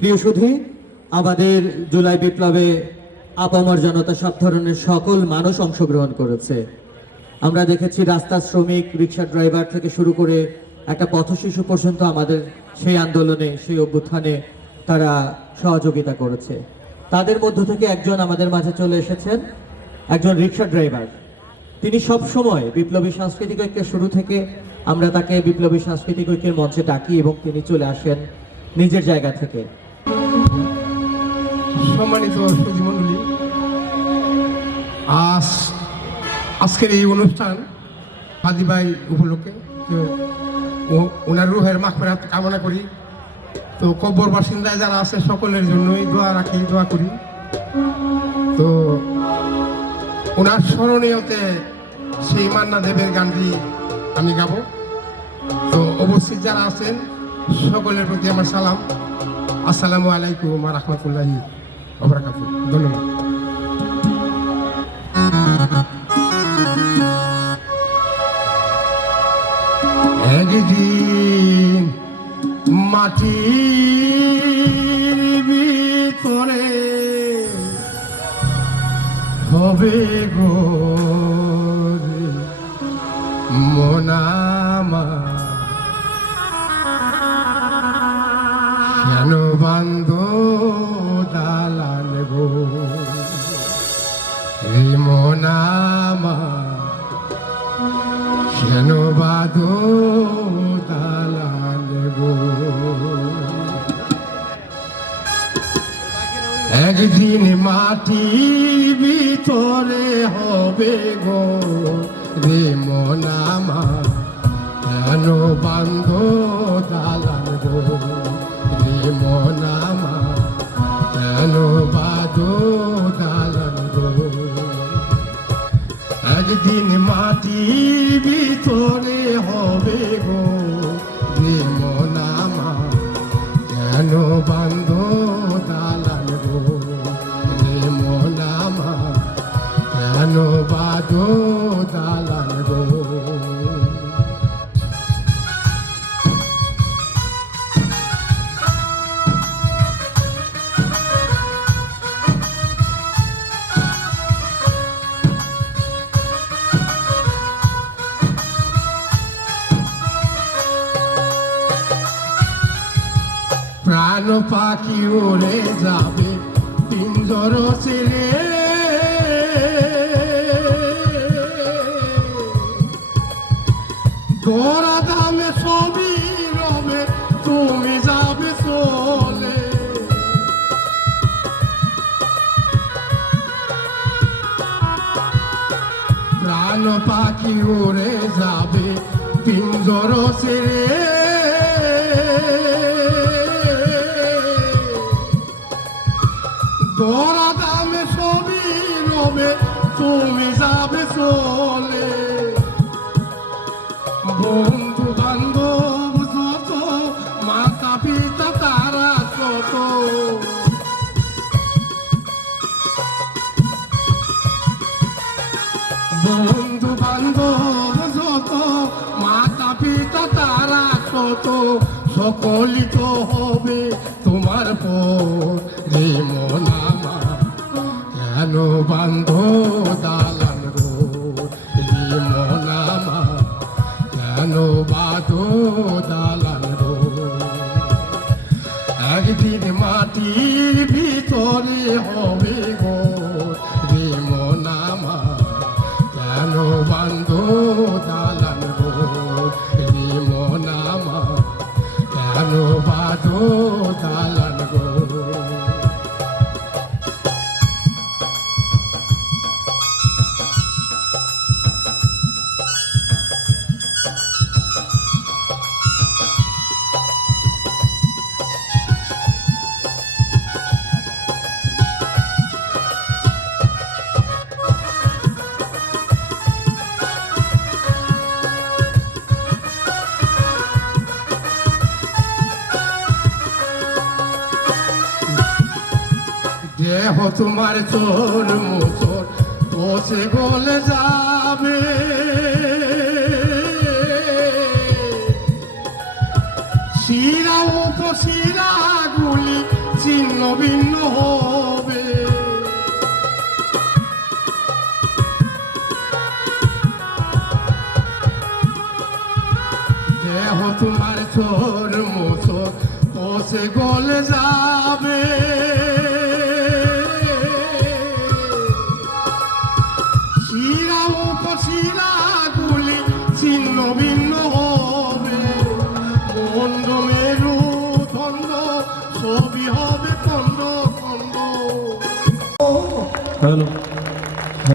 প্রিয় সুধী, আমাদের জুলাই বিপ্লবে আপামর জনতা সব ধরনের সকল মানুষ অংশগ্রহণ করেছে। আমরা দেখেছি রাস্তা শ্রমিক, রিক্সা ড্রাইভার থেকে শুরু করে একটা পথশিশু পর্যন্ত আমাদের সেই আন্দোলনে, সেই অভ্যুত্থানে তারা সহযোগিতা করেছে। তাদের মধ্য থেকে একজন আমাদের মাঝে চলে এসেছেন, একজন রিক্সা ড্রাইভার। তিনি সব সময় বিপ্লবী সাংস্কৃতিক ঐক্যের শুরু থেকে আমরা তাকে বিপ্লবী সাংস্কৃতিক ঐক্যের মঞ্চে ডাকি এবং তিনি চলে আসেন নিজের জায়গা থেকে। সম্মানিত মণ্ডলী, আজ আজকের এই অনুষ্ঠান হাদি ভাই উপলক্ষে, তো ওনার রুহের মাখফেরাত কামনা করি। তো কব্বর বাসিন্দায় যারা আছে সকলের জন্যই দোয়া রাখি, দোয়া করি। তো ওনার স্মরণীয়তে সেই মান্না দেবের গানটি আমি গাবো। তো অবশ্যই যারা আছেন, সকলের প্রতি আমার সালাম। আসসালামু আলাইকুম রহমতুল্লাহি। ওবরাকাতু ধন্যবাদ। একদিন মাটির ভিতরে হবে গো মনামা কেন মনামা কেন বাঁধো দালান গো? একদিন মাটি ভিতরে হবে গো রে মনামা কেন বান্ধ দালান গো? রে মনামা কেন বাঁধো একদিন মাটি ভিতরে হবে গো রে মনামা কেন বান্ধ প্রাণ পাখি উড়ে যাবে, পিঞ্জর ছেড়ে। গোড়া দামে সবই রবে, তুমি যাবে চলে। প্রাণ পাখি উড়ে যাবে রবে তুমি যাবে চলে। বন্ধু বান্ধব যত মাতা পিতা তারা কত বন্ধু বান্ধব যত মাতা পিতা তারা কত সকলই তো হবে তোমার পর। বান্ধ দালান গো রে মনামা কেন বাঁধো দালান একদিন মাটির ভিতরে হবে গো। দেহ তোমার চোর মোচর পচে গলে যাবে। শিরা উপশিরা গুলি ছিন্ন ভিন্ন হবে। দেহ তোমার ছোর মোচর পচে গলে যাবে।